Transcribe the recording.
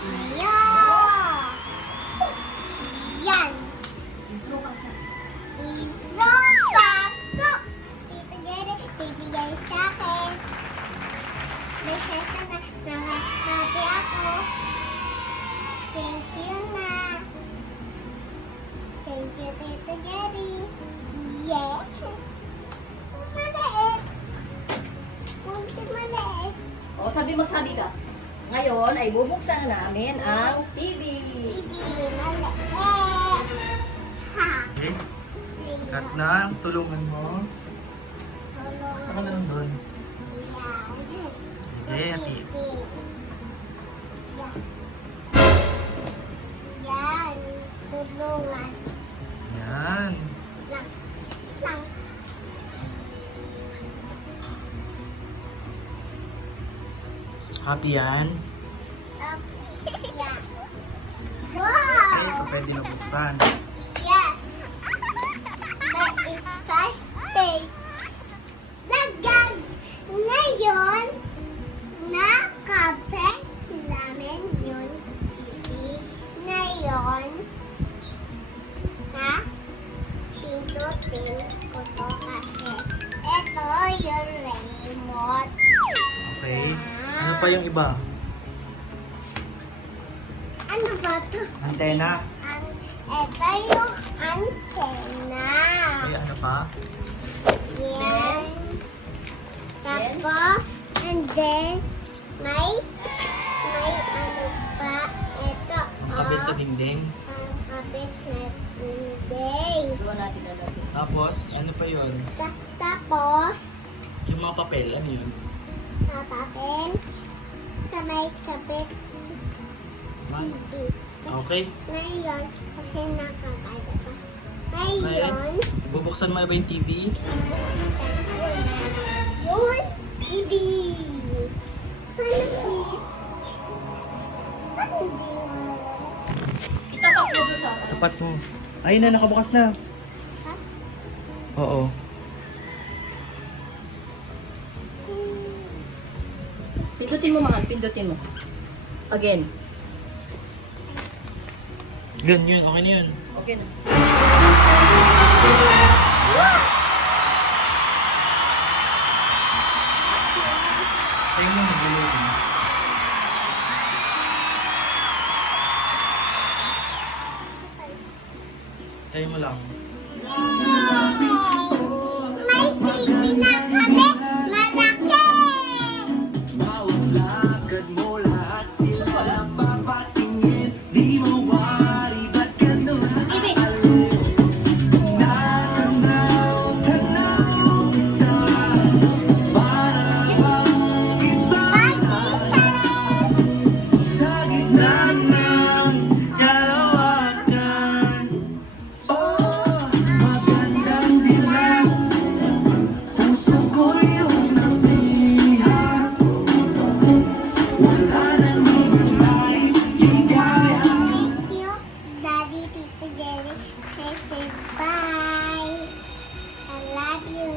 Ayan. Yan. Intro ka siya. Intro, pasok. Tito Jerry, bibigay sa akin. May shirt na nakahappy ako. Thank you na. Thank you, Tito Jerry. Yes. Maliit. Kunti maliit. O, magsabi ka. Ngayon ay bubuksan na namin ang TV. Bibi, maliit. Ha. Okay. Cut na. Tulungan mo. Tulungan. Saka na lang doon. Yan. Okay, happy. Yan. Tulungan. Yan. Lang. Lang. Happy yan. Okay. Yan. Okay, Wow! so pwede na buksan. Yes. That is disgusting. Lagag. Ngayon, nakapit namin yung TV. Ngayon, na pindutin ko to kasi ito yung remote. Okay. Ano pa yung iba? Ano ba to? Antena. Ito yung antena. Okay, ano pa? Yan. Tapos, and then, may ano pa. Ito, Ang kabit sa dingding. ang kapit na dinding. Ito natin na natin. Tapos, ano pa yun? Tapos, Yung mga papel, ano yun? papapel sa may kapit Ma- TV. Okay. Ngayon, kasi nakakaya pa. Ngayon, Bubuksan mo ba yung TV? yun, TV. Ano hindi? Itapak mo doon sa Tapat mo. Ayun na, nakabukas na. Ha? Oo. Pindutin mo, mahal. Pindutin mo. Again. Yun, yun. Okay na yun. Okay na. Tayo mo mag-load. Tayo mo lang. May TV na kami, malaki! Bawat lakad mo, lahat sila napapatingin. Di mo wari, ba't ganun Bibi! nakanaw, tanaw kita? Para bang isang sa gitna ng kalawakan. Oh, magandang dilag, puso ko yung nabihan. Wala nang ibang higaya. Thank you, Daddy, Tito Jerry. Say bye. I love you.